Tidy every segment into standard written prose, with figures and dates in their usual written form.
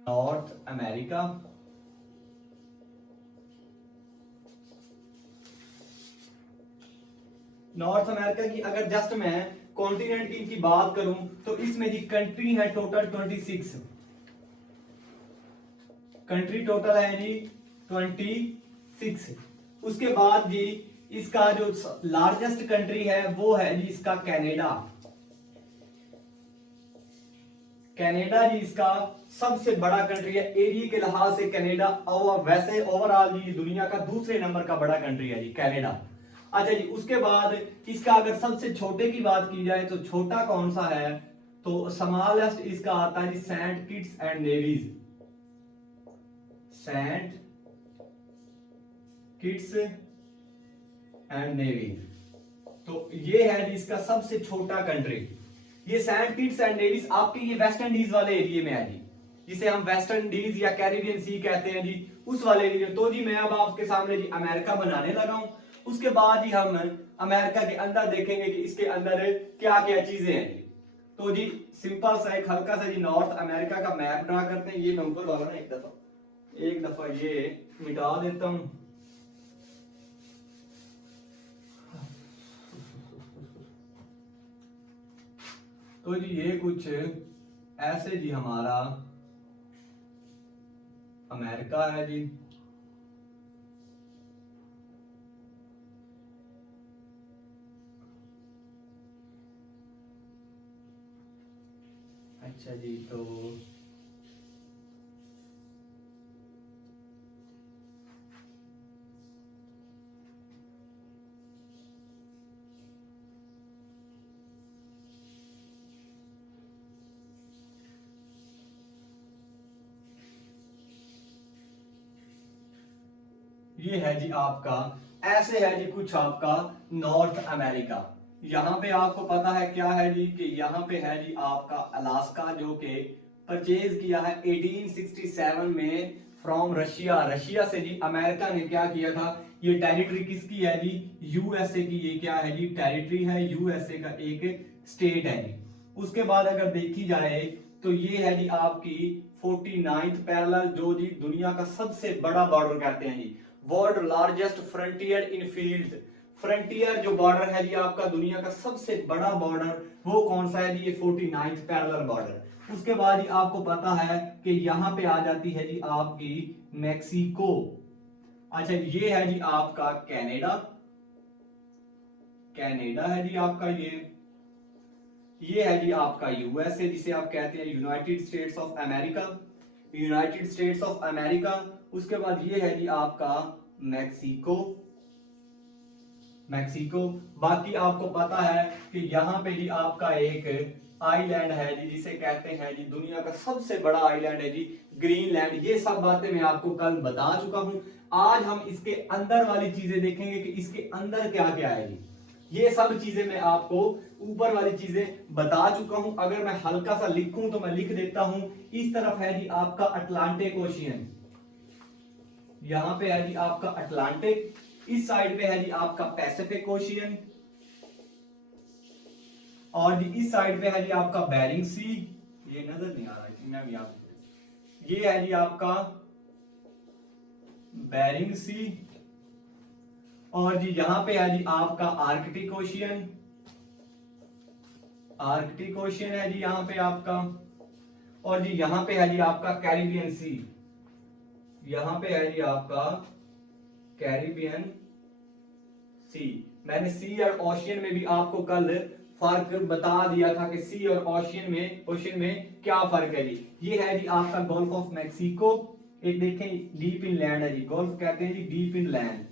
North America, north America की अगर just मैं कॉन्टिनेंट की इनकी बात करूं तो इसमें जी कंट्री है टोटल 26, कंट्री टोटल है जी 26। उसके बाद जी इसका जो लार्जेस्ट कंट्री है वो है जी इसका कनाडा। कनाडा जी इसका सबसे बड़ा कंट्री है एरिया के लिहाज से कनाडा, और वैसे ओवरऑल जी दुनिया का दूसरे नंबर का बड़ा कंट्री है जी कनाडा। अच्छा जी, उसके बाद इसका अगर सबसे छोटे की बात की जाए तो छोटा कौन सा है, तो स्मॉलेस्ट इसका आता है जी Saint Kitts and Nevis, Saint Kitts and Nevis. तो ये है जी इसका सबसे छोटा कंट्री। ये सेंट किट्स एंड नेवीज आपके ये वेस्ट इंडीज वाले एरिया में है जी, जिसे हम वेस्ट इंडीज या कैरिबियन सी कहते हैं जी, उस वाले एरिया। तो जी मैं अब आपके सामने जी अमेरिका बनाने लगा हूं। उसके बाद ही हम अमेरिका के अंदर देखेंगे कि इसके अंदर क्या क्या चीजें हैं जी। तो जी सिंपल सा एक हल्का सा जी नॉर्थ अमेरिका का मैप ड्रा करते हैं। ये मैं ऊपर वाला ना एक दफा ये मिटा देता हूं। तो जी ये कुछ ऐसे जी हमारा अमेरिका है जी। अच्छा जी, तो ये है जी आपका, ऐसे है जी कुछ आपका नॉर्थ अमेरिका। यहां पे आपको पता है क्या है जी, कि यहां पे है जी आपका अलास्का, जो कि परचेज किया है 1867 में फ्रॉम रशिया। रशिया से जी अमेरिका ने क्या किया था, ये टेरिटरी किसकी है जी, यूएसए की। ये क्या है जी, टेरिटरी है, यूएसए का एक स्टेट है जी। उसके बाद अगर देखी जाए तो ये है जी आपकी 49th पैरेलल, जो जी दुनिया का सबसे बड़ा बॉर्डर कहते हैं जी, वर्ल्ड लार्जेस्ट फ्रंटियर इन फील्ड्स। फ्रंटियर जो बॉर्डर है जी आपका दुनिया का सबसे बड़ा बॉर्डर, वो कौन सा है जी, ये 49th पैरेलल बॉर्डर। उसके बाद ही आपको पता है कि यहां पे आ जाती है जी आपकी मैक्सिको। अच्छा, ये है जी आपका कनाडा, कनाडा है जी आपका ये है जी आपका यूएसए, जिसे आप कहते हैं United states of America, United states of America. उसके बाद ये है जी आपका मैक्सिको, मैक्सिको। बाकी आपको पता है कि यहाँ पे जी आपका एक आइलैंड है जी, जिसे कहते हैं जी दुनिया का सबसे बड़ा आइलैंड है जी ग्रीनलैंड। ये सब बातें मैं आपको कल बता चुका हूं। आज हम इसके अंदर वाली चीजें देखेंगे कि इसके अंदर क्या क्या है जी। ये सब चीजें मैं आपको ऊपर वाली चीजें बता चुका हूं। अगर मैं हल्का सा लिखूं तो मैं लिख देता हूं। इस तरफ है जी आपका अटलांटिक ओशियन, यहां पे है जी आपका अटलांटिक। इस साइड पे है जी आपका पैसिफिक ओशियन, और जी इस साइड पे है जी आपका बेरिंग सी। ये नजर नहीं आ रहा है, मैं भी ये है जी आपका बेरिंग सी। और जी यहां पे है जी आपका आर्कटिक ओशियन, आर्कटिक ओशियन है जी यहां पे आपका। और जी यहां पे है जी आपका कैरिबियन सी, यहां पे है जी आपका कैरिबियन सी। मैंने सी और ओशियन में भी आपको कल फर्क बता दिया था कि सी और ओशियन में क्या फर्क है जी। ये है जी आपका गोल्फ ऑफ मैक्सिको, एक देखें डीप इन लैंड है जी, गोल्फ कहते हैं जी deep inland,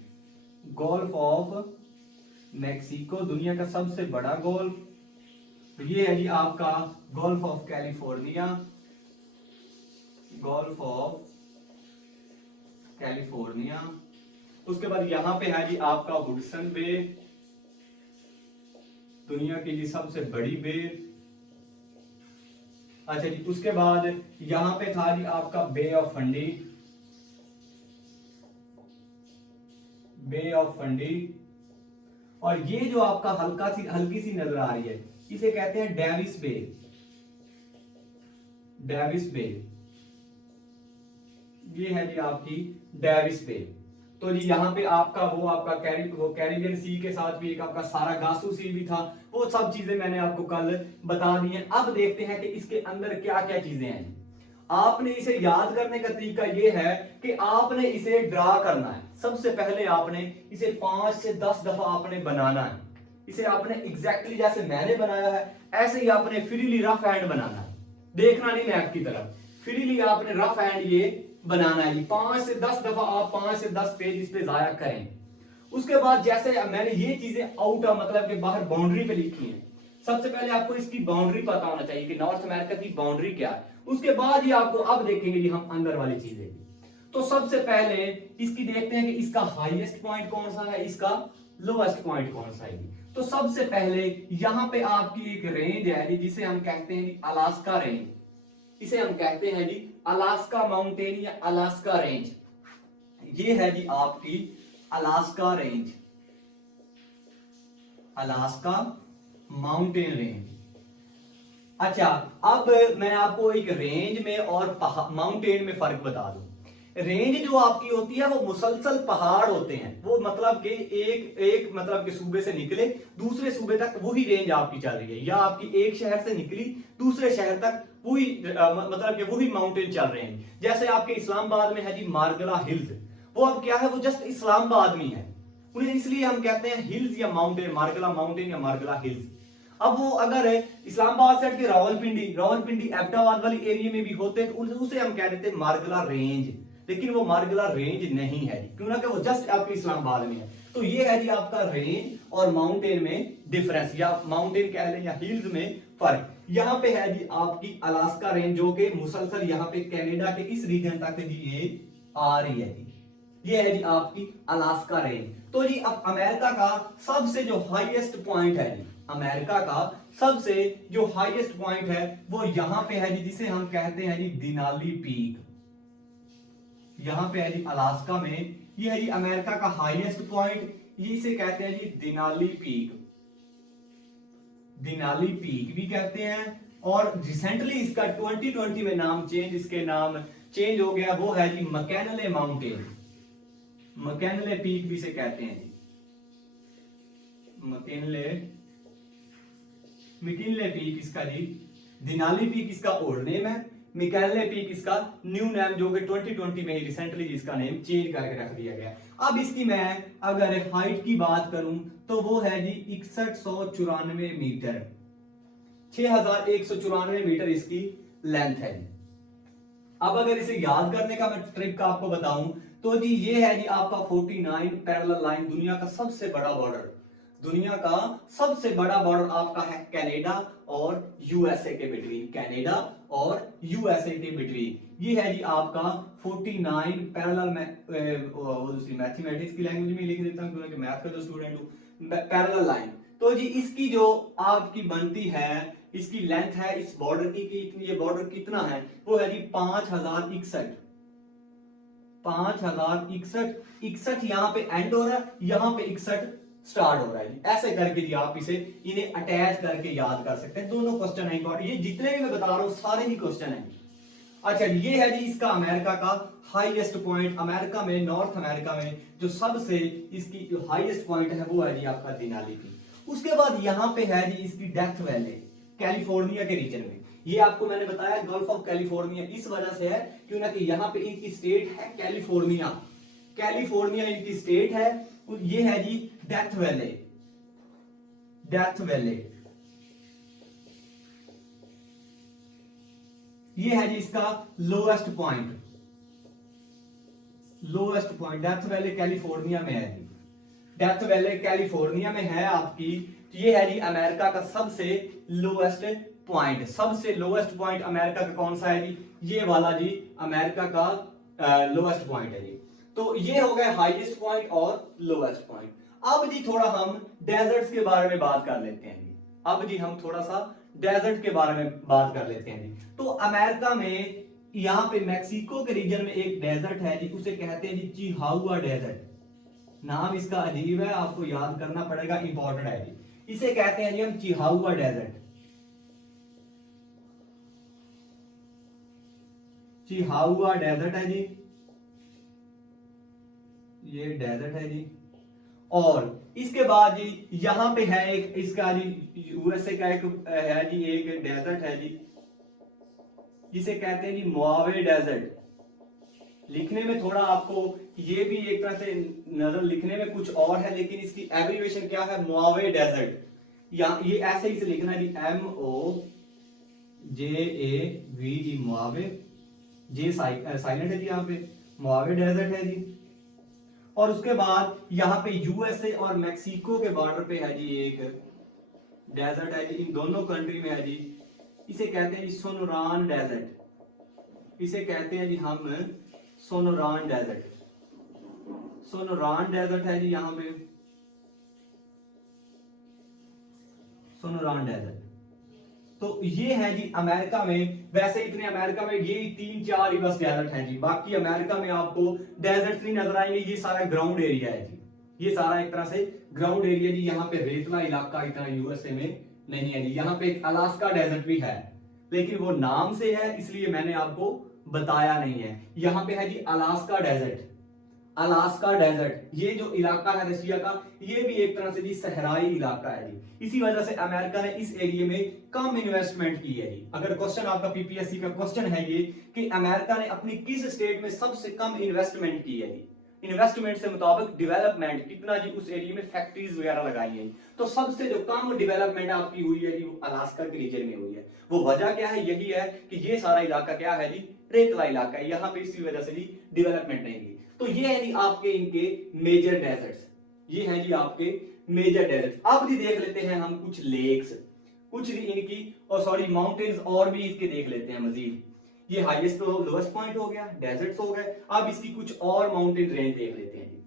gulf of Mexico दुनिया का सबसे बड़ा गोल्फ। ये है जी आपका gulf of California, gulf of California. उसके बाद यहां पे है जी आपका वुडसन बे, दुनिया की जी सबसे बड़ी बे। अच्छा जी, उसके बाद यहां पे था जी आपका bay of Fundy, bay of Fundy. और ये जो आपका हल्की सी नजर आ रही है, इसे कहते हैं डेविस बे, डेविस बे। ये है जी आपकी डेविस पे। तो जी यहाँ पे आपका आपका कैरिबियन सी के साथ भी एक आपका सारागासो सी भी था, वो सब चीजें मैंने आपको कल बता दी हैं। अब देखते हैं कि इसके अंदर क्या क्या चीजें हैं। आपने इसे याद करने का तरीका ये है कि आपने इसे ड्रा करना है। सबसे पहले आपने इसे 5 से 10 दफा आपने बनाना है। इसे आपने एग्जैक्टली जैसे मैंने बनाया है ऐसे ही आपने फ्रीली रफ हैंड बनाना है, देखना नहीं मैप की तरफ, फ्रीली आपने रफ हैंड ये बनाना है। 5 से 10 दफा आप 5 से 10 पेज इस पे जाया करें। उसके बाद जैसे मैंने ये चीजें आउट मतलब के बाहर बाउंड्री पे लिखी है, सबसे पहले आपको इसकी बाउंड्री पता होना चाहिए कि नॉर्थ अमेरिका की बाउंड्री क्या है। उसके बाद ही आपको अब देखेंगे जी हम अंदर वाली चीजें। तो सबसे पहले इसकी देखते हैं कि इसका हाईएस्ट पॉइंट कौन सा है, इसका लोएस्ट पॉइंट कौन सा है। तो सबसे पहले यहां पे आपकी एक रेंज है जी जिसे हम कहते हैं अलास्का रेंज। इसे हम कहते हैं जी अलास्का माउंटेन या अलास्का रेंज। ये है जी आपकी Alaska range, Alaska mountain range. अच्छा, अब मैं आपको एक रेंज में और माउंटेन में फर्क बता दूं। रेंज जो आपकी होती है वो मुसलसल पहाड़ होते हैं, वो मतलब कि एक मतलब के सूबे से निकले दूसरे सूबे तक वही रेंज आपकी चल रही है, या आपकी एक शहर से निकली दूसरे शहर तक वही मतलब कि वही माउंटेन चल रहे हैं। जैसे आपके इस्लामाबाद में है जी मार्गला हिल्स, वो अब क्या है, वो जस्ट इस्लामाबाद में है, उन्हें इसलिए हम कहते हैं हिल्स या माउंटेन, मार्गला माउंटेन या मार्गला हिल्स। अब वो अगर इस्लामाबाद से हट के रावलपिंडी एबटाबाद वाली एरिया में भी होते तो उसे हम कह देते मार्गला रेंज, लेकिन वो मार्गला रेंज नहीं है क्यों ना कि वो जस्ट आपके इस्लामाबाद में है। तो ये है जी आपका रेंज और माउंटेन में डिफरेंस, या माउंटेन कह लें या हिल्स में फर्क। यहाँ पे है जी आपकी अलास्का रेंज जो कि मुसलसल यहाँ पे कनाडा के इस रीजन तक जी ये आ रही है जी। ये है जी आपकी अलास्का रेंज। तो जी अब अमेरिका का सबसे जो हाईएस्ट पॉइंट है जी, अमेरिका का सबसे जो हाईएस्ट पॉइंट है वो यहां पे है जी, जिसे हम कहते हैं जी दिनाली पीक। यहां पे है जी अलास्का में, ये है जी अमेरिका का हाईएस्ट पॉइंट, ये इसे कहते हैं जी दिनाली पीक, दिनाली पीक भी कहते हैं। और रिसेंटली इसका 2020 में नाम चेंज, इसके नाम चेंज हो गया, वो है जी मैककिनले माउंटेन, मैककिनले पीक भी से कहते हैं जी, मैककिनले पीक इसका जी, दिनाली पीक इसका ओल्ड नेम है, मैककिनले पीक इसका न्यू नेम जो कि 2020 में ही रिसेंटली इसका नेम चेंज करके रख दिया गया। अब इसकी मैं अगर हाइट की बात करूं तो वो है जी 6194 मीटर, 6194 मीटर इसकी लेंथ है जी। अब अगर इसे याद करने का मैं ट्रिक का आपको बताऊं तो जी ये है जी आपका 49 पैरेलल लाइन, दुनिया का सबसे बड़ा बॉर्डर, दुनिया का सबसे बड़ा बॉर्डर आपका है कनाडा और यूएसए के बिटवीन, कनाडा और यूएसए के बिटवीन। ये है जी आपका 49 पैरेलल में वो दूसरी मैथमेटिक्स की लैंग्वेज में लिख देता हूं क्योंकि मैथ का जो स्टूडेंट हूं, पैरेलल लाइन। तो जी इसकी जो आपकी बनती है, इसकी लेंथ है इस बॉर्डर की ये बॉर्डर कितना है, वो है जी 5061, 5061 यहाँ पे एंड हो रहा है, यहाँ पे 61 स्टार्ट हो रहा है जी। ऐसे करके जी आप इसे इन्हें अटैच करके याद कर सकते हैं। दोनों क्वेश्चन है इंपॉर्टेंट, ये जितने भी मैं बता रहा हूं सारे ही क्वेश्चन है। अच्छा, ये है जी इसका अमेरिका का हाईएस्ट पॉइंट, अमेरिका में नॉर्थ अमेरिका में जो सबसे इसकी जो हाईएस्ट पॉइंट है वो है जी आपका दिनाली पीक। उसके बाद यहाँ पे है जी इसकी डेथ वैली, कैलिफोर्निया के रीजन में। ये आपको मैंने बताया गल्फ ऑफ कैलिफोर्निया इस वजह से है क्यों ना कि यहाँ पे इनकी स्टेट है कैलिफोर्निया, कैलिफोर्निया इनकी स्टेट है। ये है जी डेथ वैली, डेथ वैली, ये है जी इसका lowest point, lowest point death valley California में है जी, डेथ वैली कैलिफोर्निया में है आपकी। ये है जी अमेरिका का सबसे लोएस्ट पॉइंट, सबसे लोएस्ट पॉइंट अमेरिका का कौन सा है जी, ये वाला जी अमेरिका का लोएस्ट पॉइंट है जी। तो ये हो गया हाईएस्ट पॉइंट और लोएस्ट पॉइंट। अब जी थोड़ा हम डेजर्ट्स के बारे में बात कर लेते हैं जी, अब जी हम थोड़ा सा डेजर्ट के बारे में बात कर लेते हैं जी। तो अमेरिका में यहाँ पे मैक्सिको के रीजन में एक डेजर्ट है जी, उसे कहते हैं जी चिहाउआ डेजर्ट। नाम इसका अजीब है, आपको याद करना पड़ेगा, इंपॉर्टेंट है जी। इसे कहते हैं जी हम चिहाउआ डेजर्ट, चिहाउआ डेजर्ट है जी। ये डेजर्ट है जी। और इसके बाद जी यहाँ पे है एक इसका जी यूएसए का एक है जी, एक डेजर्ट है जी जिसे कहते हैं जी मोआवे डेजर्ट। लिखने में थोड़ा आपको ये भी एक तरह से नजर, लिखने में कुछ और है लेकिन इसकी एब्रिविएशन क्या है, मोआवे डेजर्ट। या ये ऐसे ही से लिखना जी, MOJAVE मोआवे, जे साइलेंट है जी यहाँ पे, मोआवे डेजर्ट है जी। और उसके बाद यहाँ पे यूएसए और मैक्सिको के बॉर्डर पे है जी एक डेजर्ट है जी, इन दोनों कंट्री में है जी, इसे कहते हैं जी सोनोरान डेजर्ट। इसे कहते हैं जी हम सोनोरान डेजर्ट। सोनोरान डेजर्ट है जी यहाँ पे, सोनोरान डेजर्ट। तो ये है जी अमेरिका में। वैसे इतने अमेरिका में ये 3-4 ही बस डेजर्ट हैं जी, बाकी अमेरिका में आपको डेजर्ट नहीं नजर आएंगे। ये सारा ग्राउंड एरिया है जी, ये सारा एक तरह से ग्राउंड एरिया जी। यहाँ पे रेतला इलाका इतना यूएसए में नहीं है जी। यहाँ पे एक अलास्का डेजर्ट भी है लेकिन वो नाम से है इसलिए मैंने आपको बताया नहीं है। यहाँ पे है जी अलास्का डेजर्ट, अलास्का डेजर्ट। ये जो इलाका है रशिया का, ये भी एक तरह से जी सहराई इलाका है जी। इसी वजह से अमेरिका ने इस एरिया में कम इन्वेस्टमेंट की है जी। अगर क्वेश्चन आपका पीपीएससी का क्वेश्चन है ये कि अमेरिका ने अपनी किस स्टेट में सबसे कम इन्वेस्टमेंट की है जी, इन्वेस्टमेंट से मुताबिक डेवलपमेंट कितना जी उस एरिया में फैक्ट्रीज वगैरह लगाई है, तो सबसे जो कम डेवलपमेंट आपकी हुई है जी वो अलास्का के रीजन में हुई है। वो वजह क्या है, यही है कि ये सारा इलाका क्या है जी, रेतला इलाका है। यहाँ पे इसी वजह से जी डेवलपमेंट नहीं हुई। तो ये है जी आपके इनके मेजर डेजर्ट्स, ये हैं जी आपके मेजर डेजर्ट्स। अब जी देख लेते हैं हम कुछ लेक्स, कुछ जी इनकी और सॉरी माउंटेन्स और भी इसके देख लेते हैं मजीद। ये हाईएस्ट तो लोएस्ट पॉइंट हो गया, डेजर्ट्स हो गए। अब इसकी कुछ और माउंटेन रेंज देख लेते हैं जी।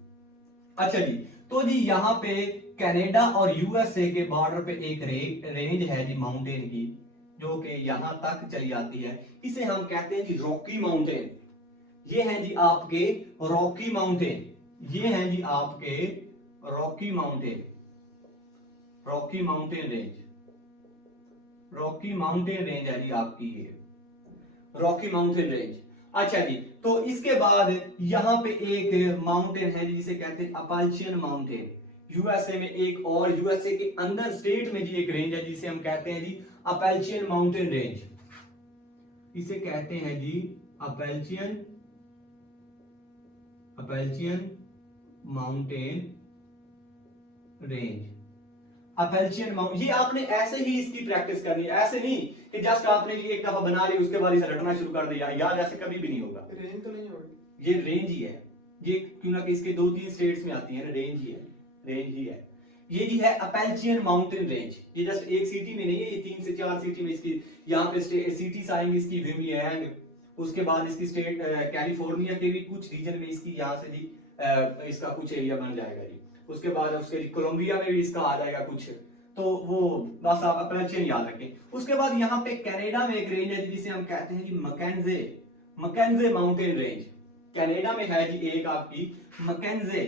अच्छा जी, तो जी यहाँ पे कनाडा और यूएसए के बॉर्डर पे एक रेंज है जी माउंटेन की, जो कि यहां तक चली जाती है। इसे हम कहते हैं जी रॉकी माउंटेन। ये हैं जी आपके रॉकी माउंटेन, ये हैं जी आपके Rocky mountain, Rocky mountain range, Rocky mountain range है जी आपकी ये रॉकी माउंटेन रेंज। अच्छा जी, तो इसके बाद यहां पे एक माउंटेन है जी जिसे कहते हैं अपाल्चियन माउंटेन। यूएसए में एक और यूएसए के अंदर स्टेट में जी एक रेंज है जिसे हम कहते हैं जी अपाल्चियन माउंटेन रेंज। इसे कहते हैं जी अपाल्चियन, अपाल्चियन माउंटेन रेंज। अपाल्चियन माउंटेन, ये आपने ऐसे ही इसकी प्रैक्टिस करनी है, ऐसे नहीं कि जस्ट आपने एक दफा बना ली उसके बाद इसे रटना शुरू कर दिया, याद ऐसे कभी भी नहीं होगा। रेंज तो नहीं होगी, ये रेंज ही है, ये क्यों ना कि इसके 2-3 स्टेट्स में आती है ना, रेंज ही है, रेंज ही है। ये जी है अपाल्चियन माउंटेन रेंज। ये जस्ट एक सिटी में नहीं है, ये 3 से 4 सिटी में इसकी यहाँ पे सिटीज आएंगी इसकी, विमियांग, उसके बाद इसकी स्टेट कैलिफोर्निया के भी कुछ रीजन में इसकी यहाँ से जी इसका कुछ एरिया बन जाएगा जी। उसके बाद उसके कोलंबिया में भी इसका आ जाएगा कुछ, तो वो बस आप अपाल्चियन याद रखें। उसके बाद यहाँ पे कनाडा में एक रेंज है जिसे हम कहते हैं जी मैकेंजे, मैकेंजे माउंटेन रेंज। कनाडा में है जी एक आपकी मैकेंजे,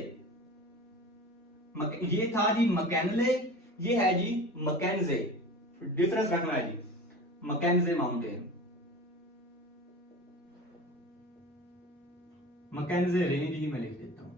ये था जी मैकेनले, ये है जी मैकेंजे, डिफरेंस रखना है जी। मैकेंजे माउंटेन, मैकेंजे रेंज ही मैं लिख देता हूं।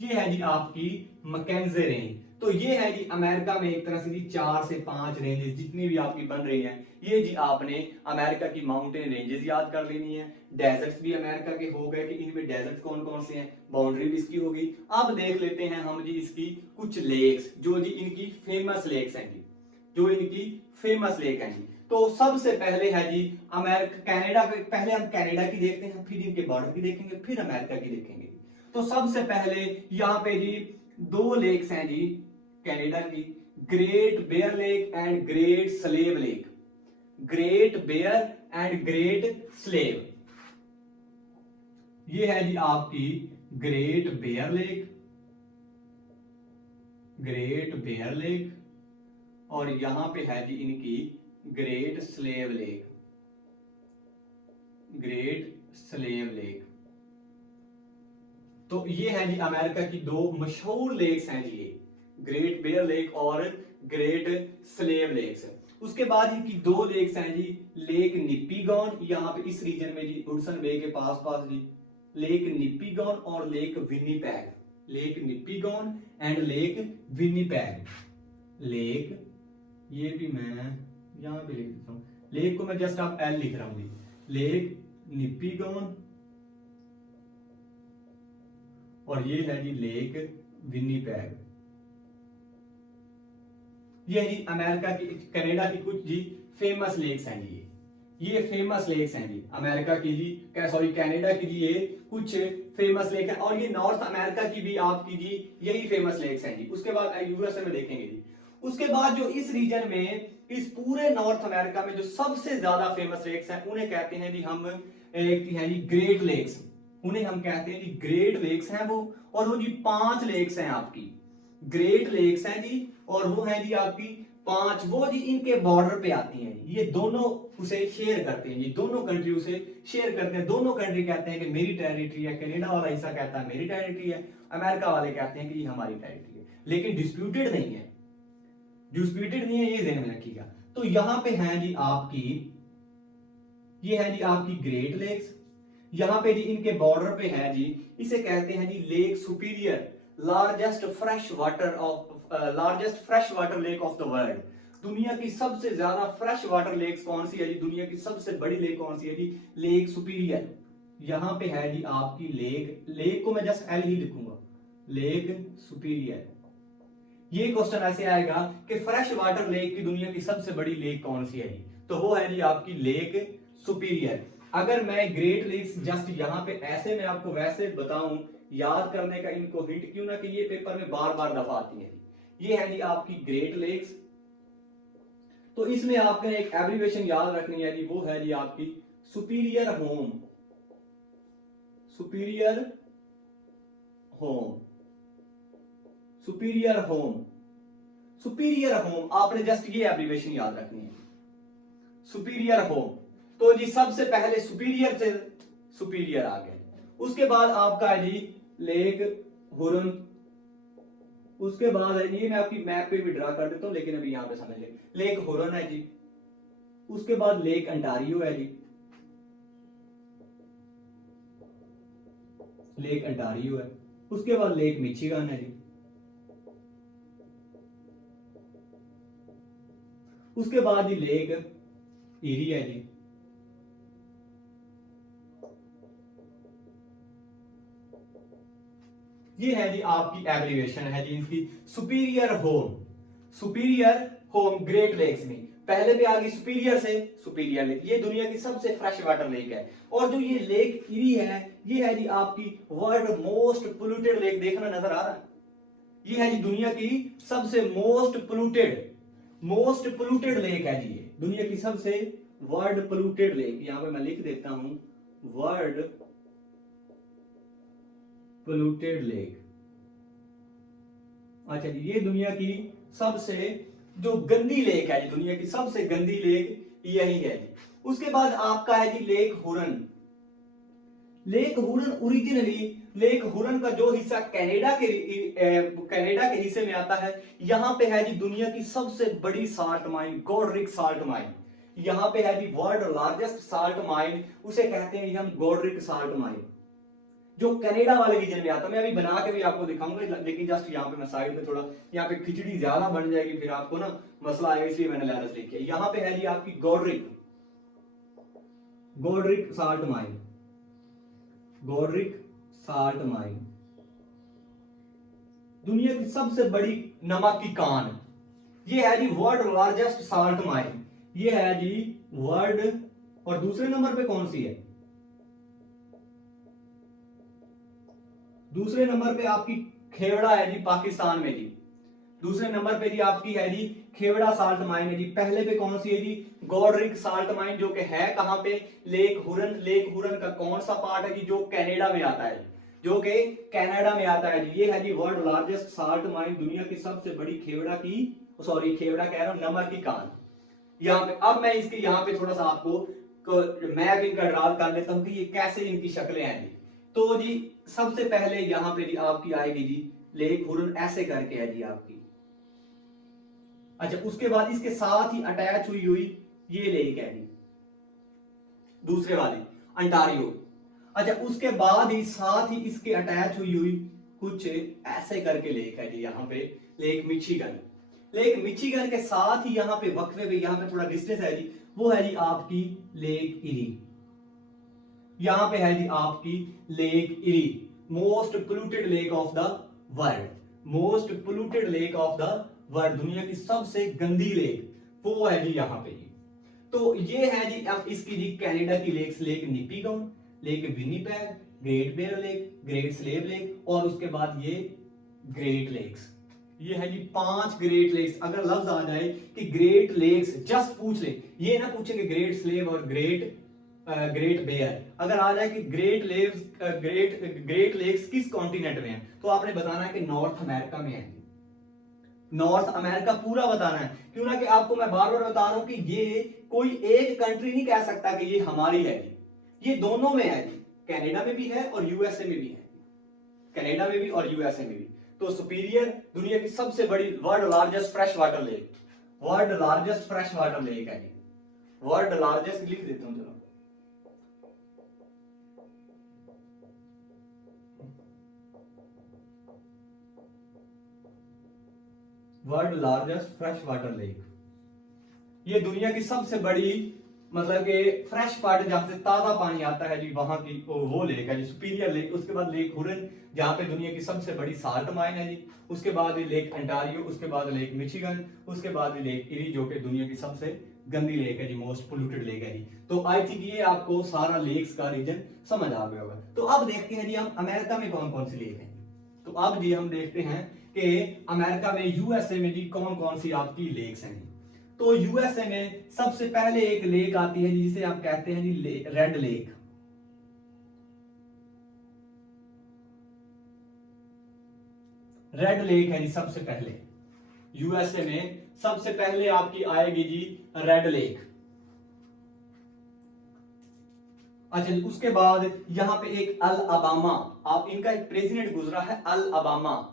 ये है जी आपकी मैकेंजे रेंज। तो ये है जी अमेरिका में एक तरह से जी 4 से 5 रेंजेस जितनी भी आपकी बन रही हैं, ये जी आपने अमेरिका की माउंटेन रेंजेस याद कर लेनी है। डेजर्ट्स भी अमेरिका के हो गए कि इनमें डेजर्ट्स कौन कौन से हैं, बाउंड्री भी इसकी होगी। अब देख लेते हैं हम जी इसकी कुछ लेक्स, जो जी इनकी फेमस लेक्स हैं जी, जो इनकी फेमस लेक हैं जी। तो सबसे पहले है जी अमेरिका कनाडा, पहले हम कनाडा की देखते हैं, फिर इनके बॉर्डर की देखेंगे, फिर अमेरिका की देखेंगे। तो सबसे पहले यहाँ पे जी 2 लेक्स हैं जी कनाडा की, great bear lake and great slave lake, great bear and great slave. ये है जी आपकी great bear lake, great bear lake, और यहां पे है जी इनकी great slave lake, great slave lake. तो ये है जी अमेरिका की 2 मशहूर लेक्स हैं जी, ये ग्रेट बेयर लेक और ग्रेट स्लेव लेक्स। उसके बाद इनकी 2 लेक्स हैं जी, लेक निप्पीगॉन, यहाँ पे इस रीजन में जी हुडसन बे के पास पास जी लेक निपिगॉन और lake Winnipeg, lake Nipigon and lake Winnipeg. Lake, ये भी मैं यहां पे लिख देता हूं, लेक को मैं जस्ट आप एल लिख रहा हूं जी, लेक निपिगॉन और ये है जी लेक विनिपेग। ये है जी अमेरिका की, कनाडा की कुछ जी फेमस लेक्स हैं जी, ये फेमस लेक्स हैं जी अमेरिका की जी, सॉरी कनाडा की जी, ये कुछ फेमस लेक है। और ये नॉर्थ अमेरिका की भी आपकी जी यही फेमस लेक्स हैं जी। उसके बाद यूएसए में देखेंगे जी। उसके बाद जो इस रीजन में, इस पूरे नॉर्थ अमेरिका में जो सबसे ज्यादा फेमस लेक्स हैं उन्हें कहते हैं जी हम, एक है जी ग्रेट लेक्स, उन्हें हम कहते हैं जी ग्रेट लेक्स हैं वो। और वो जी 5 लेक्स हैं आपकी, ग्रेट लेक्स हैं जी, और वो है जी आपकी 5, वो जी इनके बॉर्डर पे आती हैं। ये दोनों उसे शेयर करते हैं, ये दोनों कंट्री उसे शेयर करते हैं। दोनों कंट्री कहते हैं कि मेरी टेरिटरी है, कनाडा वाला हिस्सा कहता है मेरी टेरिटरी है, अमेरिका वाले कहते हैं कि ये हमारी टेरिटरी है, लेकिन डिस्प्यूटेड नहीं है, डिस्प्यूटेड नहीं है, ये ध्यान में रखिएगा। तो यहां पे है जी आपकी, ये है जी आपकी ग्रेट लेक्स, यहां पे जी इनके बॉर्डर पे है जी, इसे कहते हैं जी lake superior, largest fresh water of, largest fresh water lake of the world. दुनिया की सबसे ज्यादा फ्रेश वाटर लेक्स कौन सी है जी, दुनिया की सबसे बड़ी लेक कौन सी है जी, लेक सुपीरियर। यहां पे है जी आपकी लेक, लेक को मैं जस्ट एल ही लिखूंगा, लेक सुपीरियर। ये क्वेश्चन ऐसे आएगा कि फ्रेश वाटर लेक की दुनिया की सबसे बड़ी लेक कौन सी है जी, तो वो है जी आपकी लेक सुपीरियर। अगर मैं ग्रेट लेक्स जस्ट यहां पे ऐसे मैं आपको वैसे बताऊं, याद करने का इनको हिंट क्यों ना, कि ये पेपर में बार बार दफा आती है जी। ये है जी आपकी ग्रेट लेक्स। तो इसमें आपने एक एब्रिविएशन याद रखनी है जी, वो है जी आपकी superior home, superior home, superior home, superior home. आपने जस्ट ये एब्रिविएशन याद रखनी है, सुपीरियर होम। तो जी सबसे पहले सुपीरियर से सुपीरियर आ गए। उसके बाद आपका है जी लेक हुरन, उसके बाद है, ये मैं आपकी मैप पे भी ड्रा कर देता हूं लेकिन अभी यहां पे समझ ले, लेक हुरन है जी। उसके बाद लेक अंटारियो है जी, लेक अंटारियो है। उसके बाद लेक मिचिगन है जी। उसके बाद जी लेक इरी है जी। ये है जी आपकी एब्रिविएशन है जी इसकी, superior home, superior home great lakes में। पहले पे आ गई सुपीरियर से सुपीरियर लेक, ये दुनिया की सबसे फ्रेश वाटर लेक है। और जो ये लेक इरी है, ये है जी आपकी वर्ल्ड मोस्ट पोल्यूटेड लेक, देखना नजर आ रहा है, ये है जी दुनिया की सबसे मोस्ट पोल्यूटेड लेक है जी, ये दुनिया की सबसे वर्ल्ड पोल्यूटेड लेक। यहां पे मैं लिख देता हूं वर्ल्ड पोल्यूटेड लेक। अच्छा जी, ये दुनिया की सबसे जो गंदी लेक है जी, दुनिया की सबसे गंदी लेक यही है जी। उसके बाद आपका है जी lake Huron. Lake Huron originally, lake Huron का जो हिस्सा कनाडा के हिस्से में आता है, यहां पे है जी दुनिया की सबसे बड़ी साल्ट माइन, गोडरिक साल्ट माइन। यहां पे है जी वर्ल्ड लार्जेस्ट साल्ट माइन, उसे कहते हैं हम गोडरिक साल्ट माइन, जो कनाडा वाले रीजन में आता है। मैं अभी बना के भी आपको दिखाऊंगा, लेकिन जस्ट यहाँ पे मैं साइड में थोड़ा, यहाँ पे खिचड़ी ज्यादा बन जाएगी फिर आपको ना मसला आएगा, इसलिए मैंने लेरस लिखी है। यहाँ पे है जी आपकी गोडरिक, गोडरिक साल्ट माइन, गोडरिक साल्ट माइन, दुनिया की सबसे बड़ी नमक की कान। ये है जी वर्ल्ड लार्जेस्ट साल्ट माइन, ये है जी वर्ल्ड। और दूसरे नंबर पे कौन सी है, दूसरे नंबर पे आपकी खेवड़ा है जी, पाकिस्तान में जी। दूसरे नंबर पे जी आपकी है जी खेवड़ा साल्ट माइन है जी। पहले पे कौन सी है जी, गोडरिक साल्ट माइन, जो कि है कहां पे, लेक हुरन। लेक हुरन का कौन सा पार्ट है जी, जो कनाडा में आता है, जो कि कनाडा में आता है जी। ये है जी वर्ल्ड लार्जेस्ट साल्ट माइन, दुनिया की सबसे बड़ी खेवड़ा की, सॉरी खेवड़ा कह रहा हूं, नमक की कान। यहाँ पे अब मैं इसके यहाँ पे थोड़ा सा आपको मैप इनका ड्रा कर लेता हूं कि ये कैसे इनकी शक्लें हैं जी। तो जी सबसे पहले यहाँ पे जी आपकी आएगी जी लेक हुरन, ऐसे करके है जी आपकी। अच्छा, उसके बाद इसके साथ ही अटैच हुई हुई ये लेक है जी दूसरे वाले, अंटारियो। अच्छा, उसके बाद ही साथ ही इसके अटैच हुई हुई कुछ ऐसे करके लेक है जी, यहाँ पे लेक मिचिगन। लेक मिचिगन के साथ ही यहाँ पे वक्फे पे, यहाँ पे थोड़ा डिस्टेंस है जी, वो है जी आपकी लेक इरी। यहाँ पे है जी आपकी lake eri, most polluted lake of the world, most polluted lake of the world, दुनिया की सबसे गंदी लेक वो है जी यहाँ पे। तो ये है जी अब इसकी जी कनाडा की lakes, lake Nipigon, lake Winnipeg, great bear lake, great slave lake, और उसके बाद ये ग्रेट लेक्स। ये है जी 5 ग्रेट लेक्स। अगर लफ्ज आ जाए कि ग्रेट लेक्स, जस्ट पूछ ले, ये ना पूछेंगे ग्रेट स्लेव और ग्रेट बेयर। अगर आ जाए कि ग्रेट लेक्स किस कॉन्टिनेंट में है, तो आपने बताना है कि नॉर्थ अमेरिका में है। नॉर्थ अमेरिका पूरा बताना है, क्यों ना कि आपको मैं बार बार बता रहा हूं कि ये कोई एक कंट्री नहीं कह सकता कि ये हमारी है, ये दोनों में है, कनाडा में भी है और यूएसए में भी है, कनाडा में भी और यूएसए में भी। तो सुपीरियर दुनिया की सबसे बड़ी, world largest fresh water lake, world largest fresh water lake है, वर्ल्ड लार्जेस्ट लिख देता हूं चलो, world largest fresh water lake. ये दुनिया की सबसे बड़ी, मतलब कि फ्रेश वाटर जहां से ताजा पानी आता है जी, वहां की वो लेक है जी, सुपीरियर लेक। उसके बाद लेक हुरन, जहां पे दुनिया की सबसे बड़ी साल्ट माइन है जी। उसके बाद लेक अंटारियो, उसके बाद लेक मिचिगन, उसके बाद लेक इरी, जो कि दुनिया की सबसे गंदी लेक है जी, मोस्ट पोल्यूटेड लेक है जी। तो आई थिंक ये आपको सारा लेक्स का रीजन समझ आ गया होगा। तो अब देखते हैं जी हम अमेरिका में कौन कौन सी लेक है। तो अब जी हम देखते हैं कि अमेरिका में, यूएसए में जी कौन कौन सी आपकी लेक्स हैं। तो यूएसए में सबसे पहले एक लेक आती है जिसे आप कहते हैं जी रेड लेक। रेड लेक है जी सबसे पहले, यूएसए में सबसे पहले आपकी आएगी जी रेड लेक। अच्छा, उसके बाद यहां पे एक अल अबामा, आप इनका एक प्रेसिडेंट गुजरा है, अल अबामा,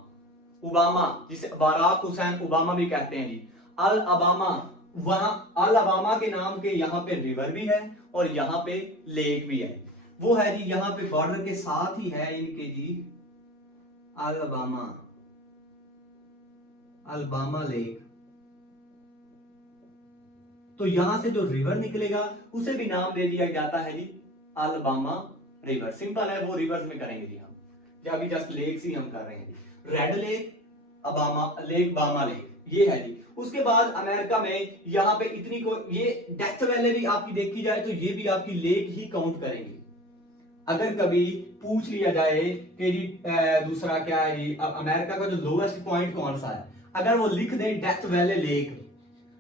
ओबामा, जिसे बाराक हुसैन ओबामा भी कहते हैं जी, अल अबामा। वहां अल अबामा के नाम के यहाँ पे रिवर भी है और यहाँ पे लेक भी है। वो है जी यहाँ पे बॉर्डर के साथ ही है इनके जी, अलबामा, अल्बामा लेक। तो यहां से जो रिवर निकलेगा उसे भी नाम दे दिया जाता है जी अलबामा रिवर। सिंपल है, वो रिवर्स में करेंगे जी हम, जब अभी जस्ट लेक्स ही हम कर रहे हैं जी। रेड लेक, अबामा लेक, बामा लेक, ये है जी। उसके बाद अमेरिका में यहाँ पे इतनी को, ये डेथ वैली भी आपकी देखी जाए तो ये भी आपकी लेक ही काउंट करेंगे। अगर कभी पूछ लिया जाए कि जी दूसरा क्या है जी, अमेरिका का जो लोएस्ट पॉइंट कौन सा है, अगर वो लिख दे death valley lake,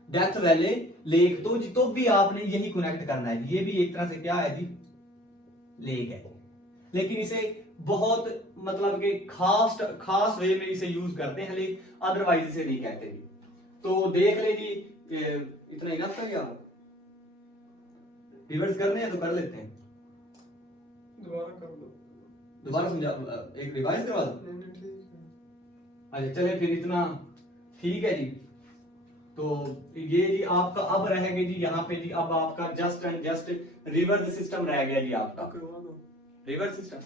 death valley lake, तो भी आपने यही कनेक्ट करना है। ये भी एक तरह से क्या है जी, लेक है, लेकिन इसे बहुत मतलब कि खास वे में इसे यूज करते हैं, लेकिन अदरवाइज इसे नहीं कहते जी। तो देख ले जी, इतना इनफ था क्या, रिवर्स करने हैं तो कर लेते हैं, दोबारा कर दो, दोबारा समझा, एक रिवाइज करवा दो। अच्छा चले फिर, इतना ठीक है जी। तो ये जी आपका अब रहेगा जी यहाँ पे जी, अब आपका just and just reverse system रह गया जी आपका, रिवर्स सिस्टम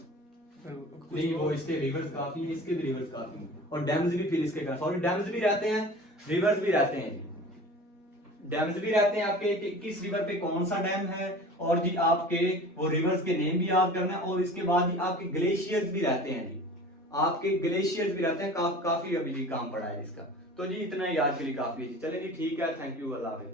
नहीं, वो इसके रिवर्स काफी है, इसके भी रिवर्स काफी है, और डैम्स भी फिर इसके, सॉरी डैम्स भी रहते हैं, रिवर्स भी रहते हैं, डैम्स भी रहते हैं आपके कि किस रिवर पे कौन सा डैम है, और जी आपके वो रिवर्स के नेम भी याद करना है, और इसके बाद जी आपके ग्लेशियर्स भी रहते हैं जी, आपके ग्लेशियर्स भी रहते हैं, काफी अभी जी काम पड़ा है इसका। तो जी इतना ही आज के लिए काफी है जी। चले जी ठीक है, थैंक यू, अल्लाह हाफिज़।